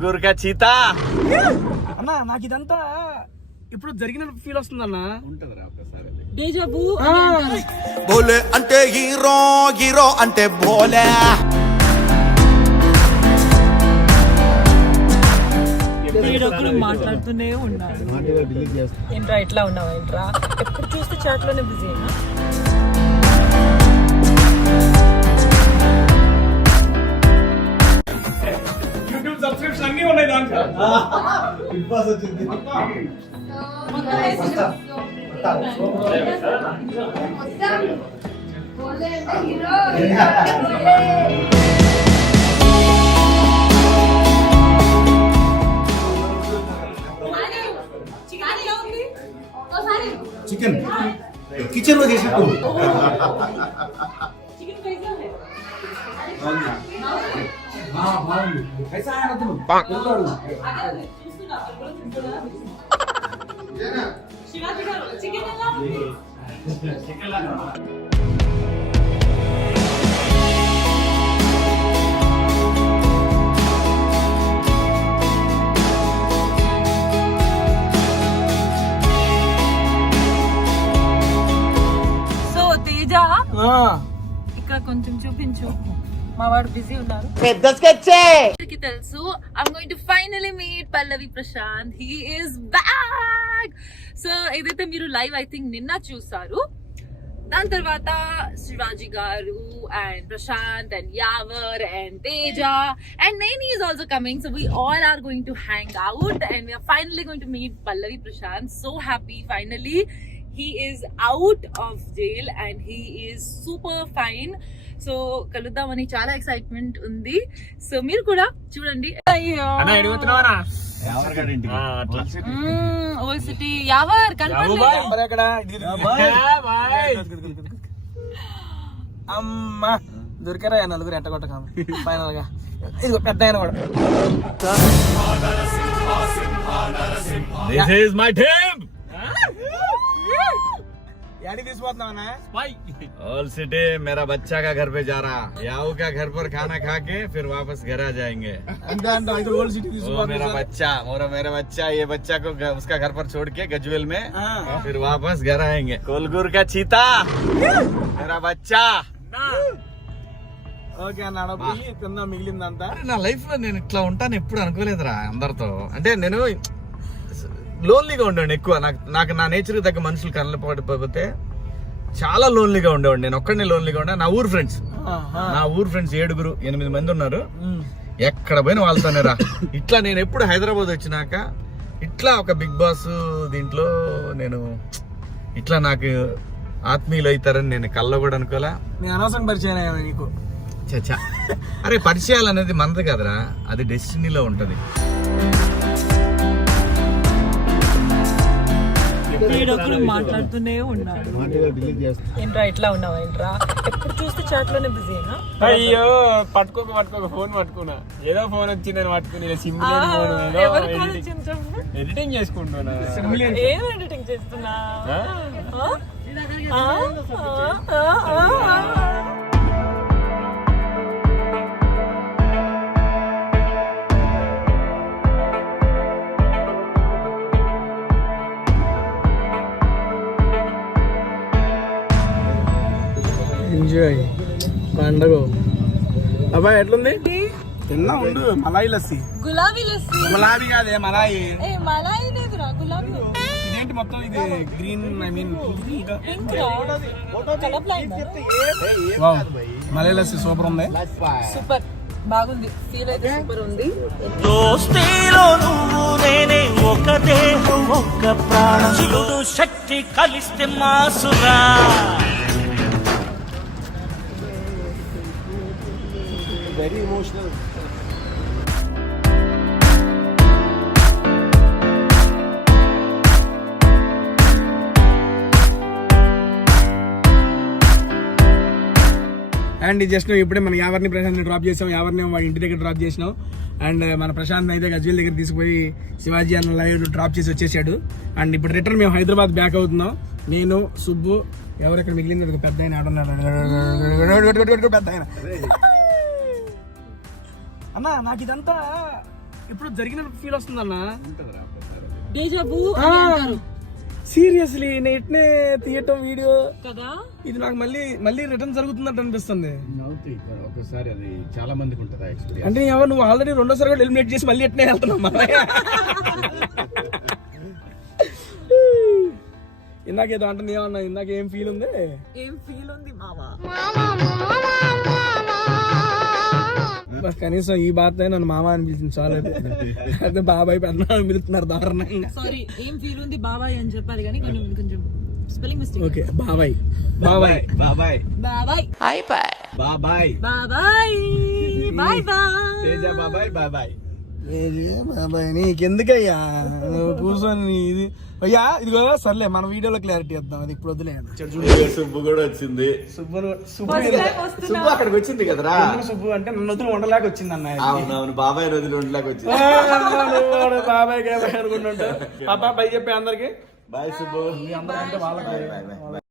గురుకా cheetah. అన్న నాకు ఇదంతా ఇప్పుడు జరిగిన ఫీల్ వస్తుంది అన్న డేజాబు బోలే అంటే హీరో హీరో అంటే బోలే. మాట్లాడుతూనే ఉన్నాడు ఏంట్రా ఎట్లా ఉన్నావు ఏంట్రా? ఎప్పుడు చూస్తే చాట్లోనే బిజీ యూట్యూబ్ ఉన్నాయి దాంట్లో చికెన్ కిచెన్ లో చేసినట్టు సో తేజ ఇక్కడ కొంచెం చూపించు మా వాడు బిజీ ఉన్నారు. అందరికీ తెలుసు I'm going to finally meet Pallavi Prashant. He is back so ఏదైతే మీరు లైవ్ ఐ థింక్ నిన్న చూసారు దాని తర్వాత Shivaji garu and Prashant and Yawar and Teja and నేను is also coming so we all are going to hang out and we are finally going to meet Pallavi Prashant. So happy finally he is out of jail and he is super fine so కలుద్దామని చాలా excitement ఉంది. So మీరు కూడా చూడండి. Old city. Yawar అమ్మా. దొరికారా నలుగురు ఎట్టగొట్టక ఫైనల్గా ఇదిగో పెద్ద ఆయన కూడా. This is my team యాడికి తీసుకుపోతున్నావా ऑल सिटी मेरा बच्चा का घर पे जा रहा याहू का घर पर खाना खा के फिर वापस घर आ जाएंगे అంతే అంట అయితే ఓల్డ్ సిటీ वो मेरा తీసుకుపోతున్నా बच्चा मोरा मेरा बच्चा ये बच्चा को घ- उसका घर पर छोड़ के गजवेल में हाँ। फिर वापस घर आएंगे कोलगुर का चीता मेरा बच्चा ఓకే అన్న ఆడ పోయి తిందాం మిగిలిందంతా అరే నా లైఫ్ లో నేను ఇట్లా ఉంటాను ఎప్పుడు అనుకోలేదురా అందరితో అంటే నేను లోన్లీగా ఉండేవాడిని ఎక్కువ. నాకు నాకు నా నేచర్ తగ్గ మనుషులు కనలేకపోతే చాలా లోన్లీగా ఉండేవాడిని. నేను ఒక్కడిని లోన్లీగా ఉండే. నా ఊరు ఫ్రెండ్స్. నా ఊరు ఫ్రెండ్స్ ఏడుగురు ఎనిమిది మంది ఉన్నారు. ఎక్కడ పోయినా వాళ్ళతోనే రా. ఇట్లా నేను ఎప్పుడు హైదరాబాద్ వచ్చినాక ఇట్లా ఒక బిగ్ బాస్ దీంట్లో నేను ఇట్లా నాకు ఆత్మీయులు అవుతారని నేను కళ్ళ కూడా అనుకోలే. అనవసరం పరిచయం నీకు. చచ్చా. అరే పరిచయాలు అనేది మనది కదరా. అది డెస్టినీలో ఉంటది. వీడొకడు మాట్లాడుతూనే ఉన్నాడు ఏంట్రా ఎట్లా ఉన్నావు ఏంట్రా? ఎప్పుడు చూస్తే చాట్లోనే బిజీనా అయ్యో పట్టుకోక పట్టుకోక ఫోన్ పట్టుకున్నా. ఏదో ఫోన్ వచ్చిందని పట్టుకుని సిమ్? ఎడిటింగ్. చేసుకుంటున్నా. ఏం ఎడిటింగ్ చేస్తున్నా? ఎంజాయ్ పండగ అబ్బాయి ఎట్లుంది? తిన్నా ఉండు మలాయి లస్సి. గులాబీ లస్సీ. మలాబీ కాదే మలాయి. ఏ మలాయి లేదురా గులాబీ. ఇదేంటి మొత్తం ఇది green I mean malai lassi super ఉంది. సూపర్ బాగుంది. ఫీల్ అయితే సూపర్ ఉంది. దోస్తీలో నువ్వు నేనే ఒక దేహం ఒక ప్రాణం. శక్తి కలిస్తే మాసురా. అండ్ జస్ట్ ఇప్పుడే మన యావర్ని ప్రశాంత్ డ్రాప్ చేసాం. యావర్ని వాడి ఇంటి దగ్గర డ్రాప్ చేసినాం. అండ్ మన ప్రశాంత్ అయితే గజ్వేల్ దగ్గర తీసుకుపోయి శివాజీ అన్న లైవ్ డ్రాప్ చేసి వచ్చేసాడు. అండ్ ఇప్పుడు రిటర్న్ మేము హైదరాబాద్ బ్యాక్ అవుతున్నాం. నేను సుబ్బు ఎవరు ఇక్కడ మిగిలింది? పెద్ద ఆయన పెద్ద ఆయన అన్న నాకు ఇదంతా ఇప్పుడు జరిగిన ఫీల్ వస్తుందన్న. డేజాబు సీరియస్లీ నెట్నే తీయటం వీడియో కదా? ఇది నాకు మళ్ళీ మళ్ళీ రిటర్న్ జరుగుతున్నట్టు అనిపిస్తుంది. ఒకసారి అది చాలా మందికి ఉంటుంది ఎక్స్పీరియన్స్ అంటే ఎవరు నువ్వు ఆల్రెడీ రెండోసారి కూడా ఎలిమినేట్ చేసి మళ్ళీ ఎట్నే వెళ్తున్నావు ఇందాకేదో అంటే ఏమన్నా ఇందాక ఏం ఫీల్ ఉంది? ఏం ఫీల్ ఉంది మావా. కనీసం ఈ బాధ నన్ను మామ అని పిలిచింది చాలేదు అదే బాబాయ్ పెద్ద అని పిలుస్తున్నారు దారుణంగా. సారీ ఏం ఫీల్ ఉంది బాబాయ్ అని చెప్పాలి కానీ కొంచెం కొంచెం స్పెల్లింగ్ మిస్టేక్ ఓకే బాబాయ్. బాబాయ్. బాబాయ్. బాబాయ్. బాబాయ్. బాబాయ్. బాయ్ బాయ్ తేజ బాబాయ్ బాబాయ్. నీకెందుకయ్యా? నువ్వు కూర్చొని ఇది. అయ్యా ఇది కూడా సర్లే మన వీడియోలో క్లారిటీ ఇద్దాం. అది ఇప్పుడు వదిలే సుబ్బు కూడా వచ్చింది. సుబ్బు సుబ్బు అక్కడికి వచ్చింది కదరా? సుబ్బు అంటే నన్ను వదిలి ఉండలేక వచ్చింది అన్న. అవునవును బాబాయ్ రోజులు ఉండలేక వచ్చింది. బాబాయ్ అనుకుంటుంటా పాపా బై చెప్పే అందరికి. బాయ్ సుబ్బు. అందరికంటే వాళ్ళకి బాయ్ బాయ్.